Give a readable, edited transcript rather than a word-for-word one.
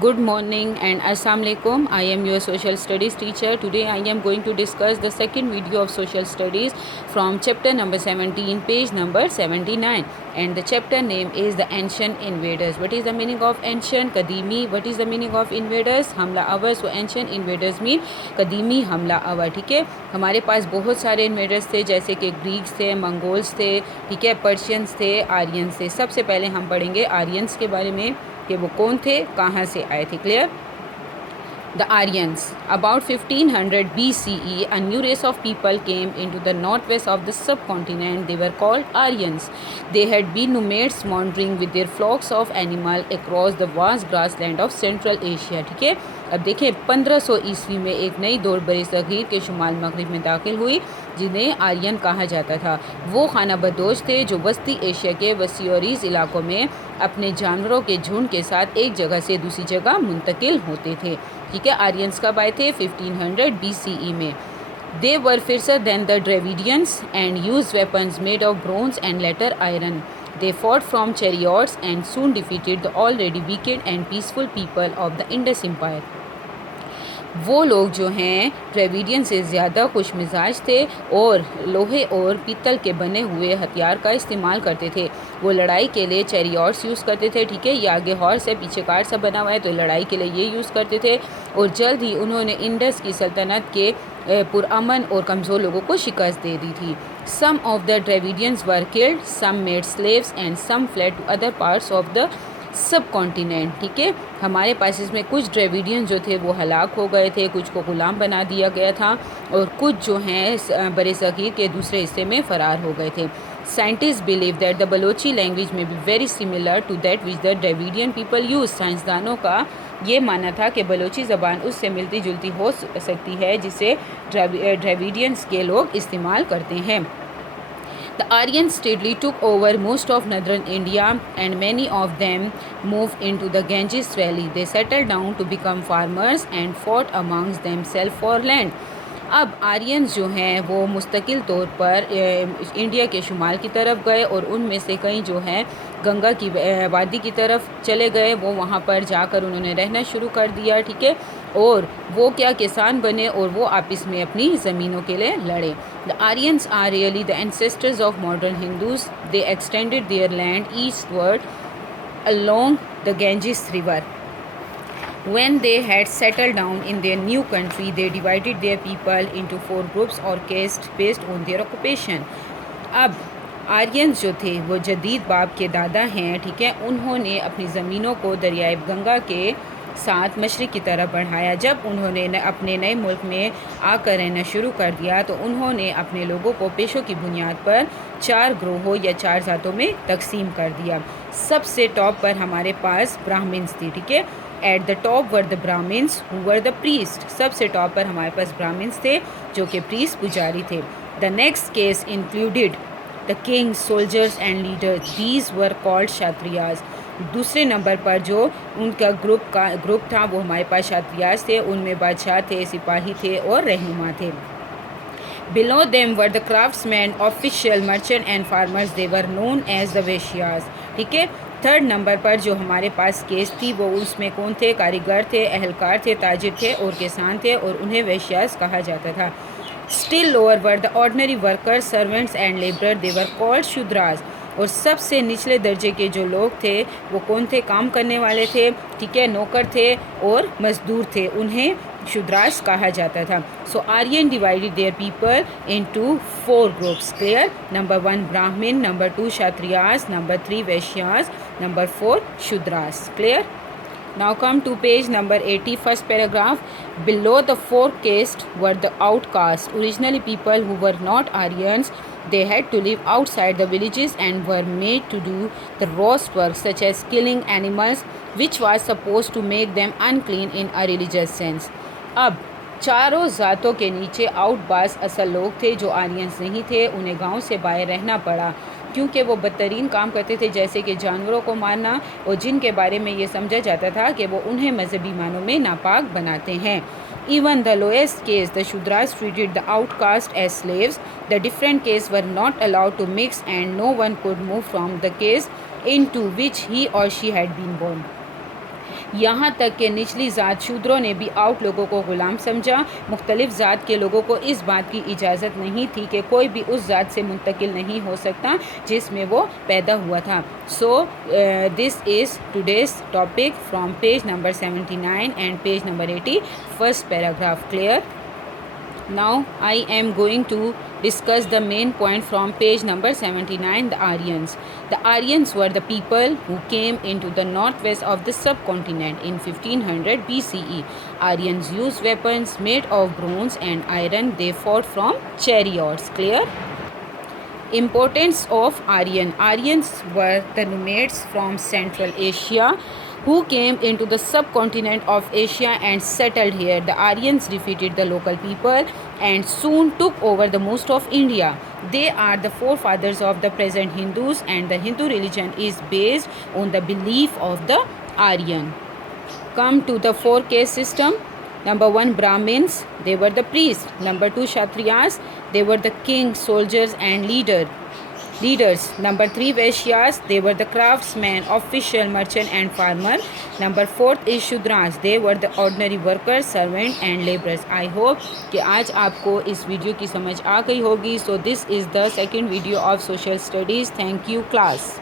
Good morning and Assalamu alaikum. I am your social studies teacher. Today I am going to discuss the second video of social studies from chapter number 17, page number 79. And the chapter name is the ancient invaders. What is the meaning of ancient? Kadimi. What is the meaning of invaders? हमला आवर. So ancient invaders mean कदीमी हमला आवर. ठीक है, हमारे पास बहुत सारे इन्वेडर्स थे, जैसे कि ग्रीक्स थे, मंगोल्स थे, ठीक है, पर्शियंस थे, आर्यंस थे. सबसे पहले हम पढ़ेंगे आर्यंस के बारे में कि वो कौन थे, कहाँ से आए थे. Clear? The Aryans. About 1500 BCE, a new race of people came into the northwest of the subcontinent. They were called Aryans. They had been nomads wandering with their flocks of animals across the vast grassland of Central Asia. ठीक है, अब देखें 1500 ईस्वी में एक नई दौर बरसगीर के शुमाल मगरिब में दाखिल हुई, जिन्हें आर्यन कहा जाता था. वो खाना बदोश थे जो वस्ती एशिया के वसीरीज़ इलाकों में अपने जानवरों के झुंड के साथ एक जगह से दूसरी जगह मुंतकिल होते थे. ठीक है, आर्यंस कब आए थे? 1500 BCE में. They were fiercer than the Dravidians and used weapons made of bronze and later iron. They fought from chariots and soon defeated the already wicked and peaceful people of the Indus Empire. वो लोग जो हैं Dravidian से ज़्यादा खुश मिजाज थे और लोहे और पीतल के बने हुए हथियार का इस्तेमाल करते थे. वो लड़ाई के लिए चैरियट्स यूज़ करते थे. ठीक है, ये आगे हॉर्स है, पीछे कार सा बना हुआ है, तो लड़ाई के लिए ये यूज़ करते थे. और जल्द ही उन्होंने इंडस की सल्तनत के पुरअमन और कमज़ोर लोगों को शिकस्त दे दी थी. Some of the Dravidians were killed, some made slaves and some fled to other parts of the subcontinent. ठीक है, हमारे पास इसमें कुछ ड्रेविडियन जो थे वो हलाक हो गए थे, कुछ को ग़ुलाम बना दिया गया था, और कुछ जो हैं बरसगीर के दूसरे हिस्से में फ़रार हो गए थे. Scientist believe that the Balochi language may be very similar to that which the Dravidian people use. साइंसदानों का ये मानना था कि बलोची ज़बान उससे मिलती जुलती हो सकती है जिसे ड्रेविडियंस के लोग इस्तेमाल करते हैं. The Aryans steadily took over most of northern India and many of them moved into the Ganges Valley. They settled down to become farmers and fought amongst themselves for land. अब आर्यंस जो हैं वो मुस्तकिल तौर पर India के शुमाल की तरफ गए और उनमें से कई जो हैं गंगा की वादी की तरफ चले गए. वो वहाँ पर जाकर उन्होंने रहना शुरू कर दिया. ठीक है, और वो क्या किसान बने और वो आपस में अपनी ज़मीनों के लिए लड़े. The Aryans are really the ancestors of modern Hindus. They extended their land eastward along the Ganges river. When they had settled down in their new country, they divided their people into 4 groups or castes based on their occupation. अब Aryans जो थे वो जदीद बाब के दादा हैं. ठीक है, उन्होंने अपनी ज़मीनों को दरियाए गंगा के साथ मशरिक़ की तरफ बढ़ाया. जब उन्होंने अपने नए मुल्क में आकर रहना शुरू कर दिया तो उन्होंने अपने लोगों को पेशों की बुनियाद पर 4 ग्रोहों या 4 ज़ातों में तकसीम कर दिया. सबसे टॉप पर हमारे पास ब्राह्मण्स थे. ठीक है, at the top were the Brahmins who were the priest. सबसे टॉप पर हमारे पास ब्राह्मण्स थे जो कि प्रीस्ट पुजारी थे. The next case included the Kings, soldiers and leaders. These were called Kshatriyas. दूसरे नंबर पर जो उनका ग्रुप था वो हमारे पास क्षत्रियाज थे. उनमें बादशाह थे, सिपाही थे और रहनुमा थे. Below them were the craftsmen, official, merchant and farmers. They were known as the वैश्यास. ठीक है, थर्ड नंबर पर जो हमारे पास केस थी वो उसमें कौन थे? कारीगर थे, अहलकार थे, ताजिर थे और किसान थे, और उन्हें वैश्यास कहा जाता था. Still lower were the ordinary workers, servants and labour. They were called Shudras. और सबसे निचले दर्जे के जो लोग थे वो कौन थे? काम करने वाले थे. ठीक है, नौकर थे और मजदूर थे, उन्हें शूद्रास कहा जाता था. So Aryan divided their people into 4 groups. Clear? Number 1 Brahmin, number 2 Kshatriyas, number 3 Vaishyas, number 4 Shudras. Clear? Now come to page number 80, first paragraph. Below the 4 castes were the outcasts, originally people who were not Aryans. They had to live outside the villages and were made to do the rough work such as killing animals, which was supposed to make them unclean in a religious sense. अब चारों ज़ातों के नीचे आउटबास असल लोग थे जो Aryans नहीं थे. उन्हें गांव से बाहर रहना पड़ा क्योंकि वो बदतरीन काम करते थे, जैसे कि जानवरों को मारना, और जिनके बारे में ये समझा जाता था कि वो उन्हें मजहबी मानों में नापाक बनाते हैं. Even the lowest caste, the Shudras, treated the outcast as slaves. The different castes were not allowed to mix and no one could move from the caste into which he or she had been born. यहाँ तक कि निचली ज़ात शूद्रों ने भी out लोगों को ग़ुलाम समझा। मुख्तलिफ़ ज़ात के लोगों को इस बात की इजाज़त नहीं थी कि कोई भी उस ज़ात से मुंतकिल नहीं हो सकता जिसमें वो पैदा हुआ था। So this is today's topic from page number 79 and page number 80, first paragraph. Clear? Now I am going to discuss the main point from page number 79, the Aryans. The Aryans were the people who came into the northwest of the subcontinent in 1500 BCE. Aryans used weapons made of bronze and iron. They fought from chariots. Clear? Importance of Aryan. Aryans were the nomads from Central Asia who came into the subcontinent of Asia and settled here. The Aryans defeated the local people and soon took over the most of India. They are the forefathers of the present Hindus, and the Hindu religion is based on the belief of the Aryan. Come to the 4 caste system. Number 1, Brahmins, they were the priests. Number 2, Kshatriyas, they were the kings, soldiers and leaders. Number 3, Vaishyas, they were the craftsmen, official, merchant and farmer. Number 4 is Shudras, they were the ordinary workers, servant and laborers. I hope कि आज आपको इस video की समझ आ गई होगी. So this is the second video of social studies. Thank you class.